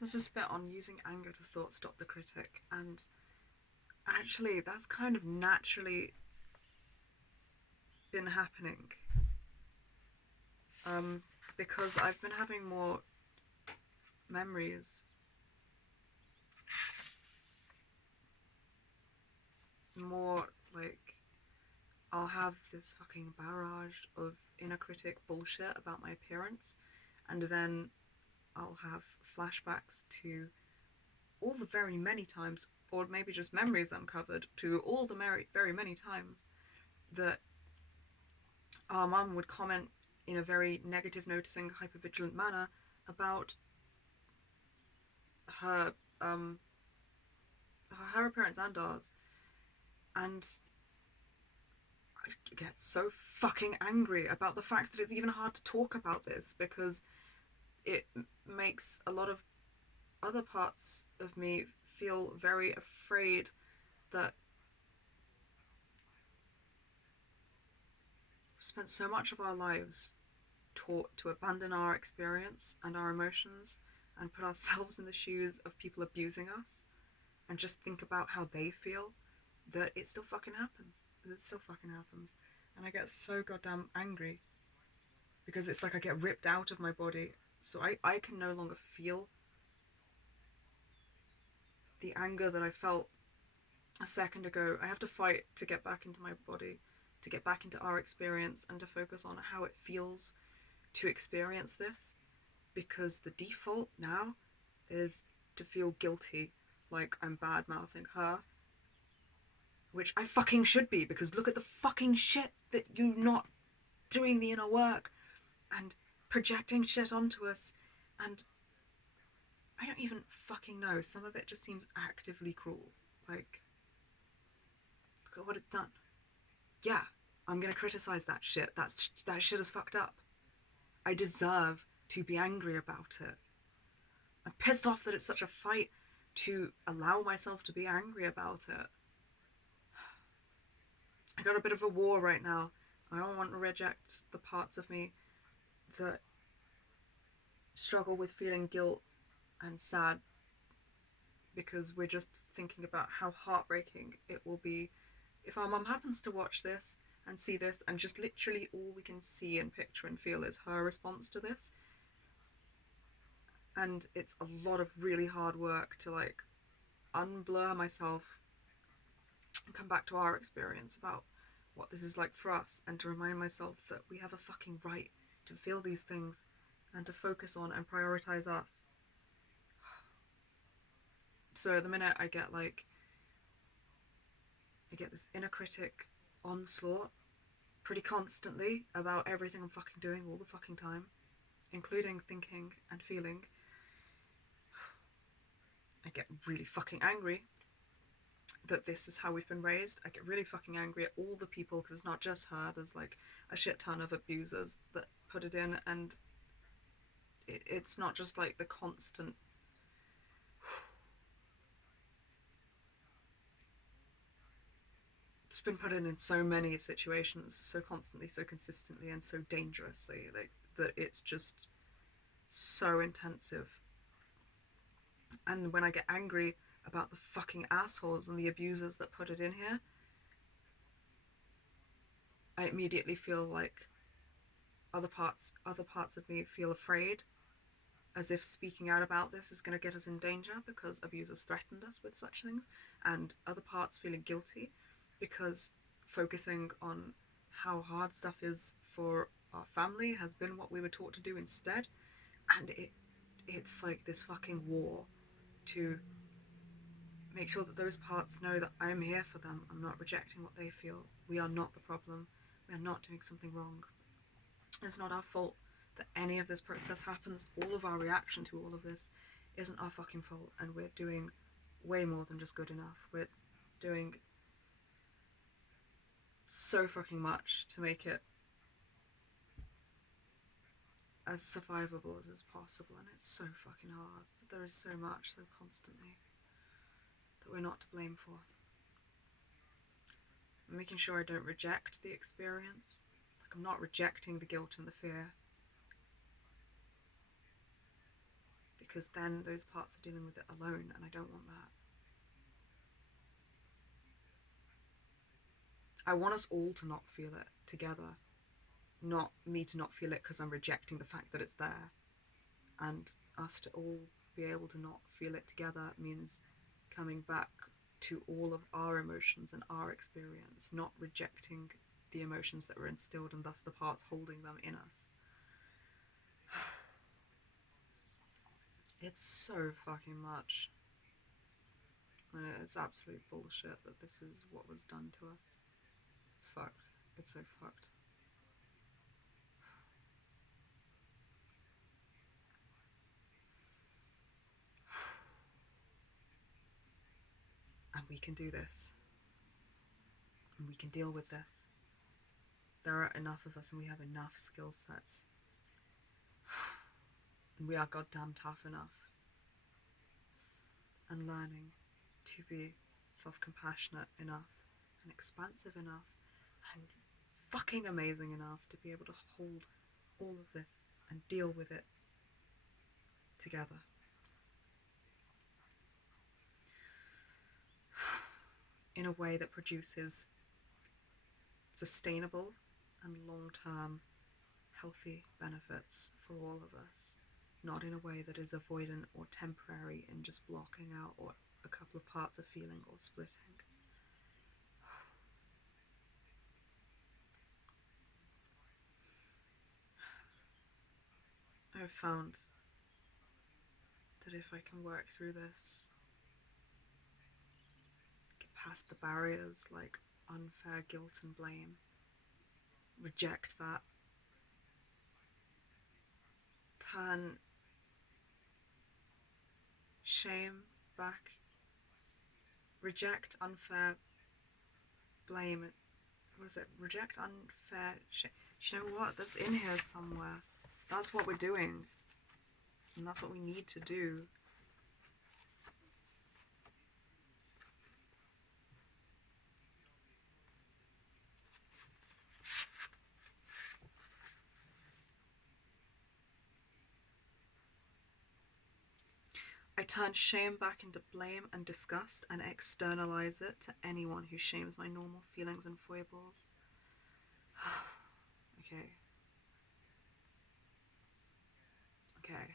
There's this bit on using anger to thought stop the critic, and actually that's kind of naturally been happening. Um, because I've been having more memories, more like I'll have this fucking barrage of inner critic bullshit about my appearance, and then I'll have flashbacks to all the very many times, or maybe just memories uncovered, to all the very many times that our mum would comment in a very negative, noticing, hypervigilant manner about her um her appearance and ours, and I get so fucking angry about the fact that it's even hard to talk about this because it makes a lot of other parts of me feel very afraid that we've spent so much of our lives taught to abandon our experience and our emotions and put ourselves in the shoes of people abusing us and just think about how they feel, that it still fucking happens. It still fucking happens. And I get so goddamn angry because it's like I get ripped out of my body. So I can no longer feel the anger that I felt a second ago. I have to fight to get back into my body, to get back into our experience, and to focus on how it feels to experience this. Because the default now is to feel guilty, like I'm bad mouthing her, which I fucking should be, because look at the fucking shit that you not doing the inner work and projecting shit onto us. And I don't even fucking know. Some of it just seems actively cruel. Like, look at what it's done. Yeah, I'm gonna criticize that shit. That shit is fucked up. I deserve to be angry about it. I'm pissed off that it's such a fight to allow myself to be angry about it. I got a bit of a war right now. I don't want to reject the parts of me that struggle with feeling guilt and sad, because we're just thinking about how heartbreaking it will be if our mum happens to watch this and see this, and just literally all we can see and picture and feel is her response to this. And it's a lot of really hard work to like unblur myself and come back to our experience about what this is like for us, and to remind myself that we have a fucking right to feel these things and to focus on and prioritize us. So at the minute I get this inner critic onslaught pretty constantly about everything I'm fucking doing all the fucking time, including thinking and feeling. I get really fucking angry that this is how we've been raised. I get really fucking angry at all the people, because it's not just her. There's like a shit ton of abusers that put it in, and it's not just like the constant. It's been put in so many situations, so constantly, so consistently, and so dangerously, like that it's just so intensive. And when I get angry about the fucking assholes and the abusers that put it in here, I immediately feel like other parts of me feel afraid, as if speaking out about this is going to get us in danger because abusers threatened us with such things, and other parts feeling guilty because focusing on how hard stuff is for our family has been what we were taught to do instead. And it's like this fucking war to make sure that those parts know that I'm here for them. I'm not rejecting what they feel. We are not the problem. We are not doing something wrong. It's not our fault that any of this process happens. All of our reaction to all of this isn't our fucking fault, and we're doing way more than just good enough. We're doing so fucking much to make it as survivable as is possible, and it's so fucking hard. There is so much, so constantly, that we're not to blame for. I'm making sure I don't reject the experience. Like, I'm not rejecting the guilt and the fear, because then those parts are dealing with it alone, and I don't want that. I want us all to not feel it together, not me to not feel it because I'm rejecting the fact that it's there. And us to all be able to not feel it together means coming back to all of our emotions and our experience, not rejecting the emotions that were instilled and thus the parts holding them in us. It's so fucking much. And it's absolute bullshit that this is what was done to us. It's fucked. It's so fucked. And we can do this. And we can deal with this. There are enough of us and we have enough skill sets. And we are goddamn tough enough. And learning to be self-compassionate enough and expansive enough and fucking amazing enough to be able to hold all of this and deal with it together. In a way that produces sustainable and long-term healthy benefits for all of us, not in a way that is avoidant or temporary in just blocking out or a couple of parts of feeling or splitting. I've found that if I can work through this, get past the barriers like unfair guilt and blame, reject that, turn shame back, reject unfair blame. Was it reject unfair shame? You know what? That's in here somewhere. That's what we're doing. And that's what we need to do. I turn shame back into blame and disgust and externalize it to anyone who shames my normal feelings and foibles. Okay. Okay.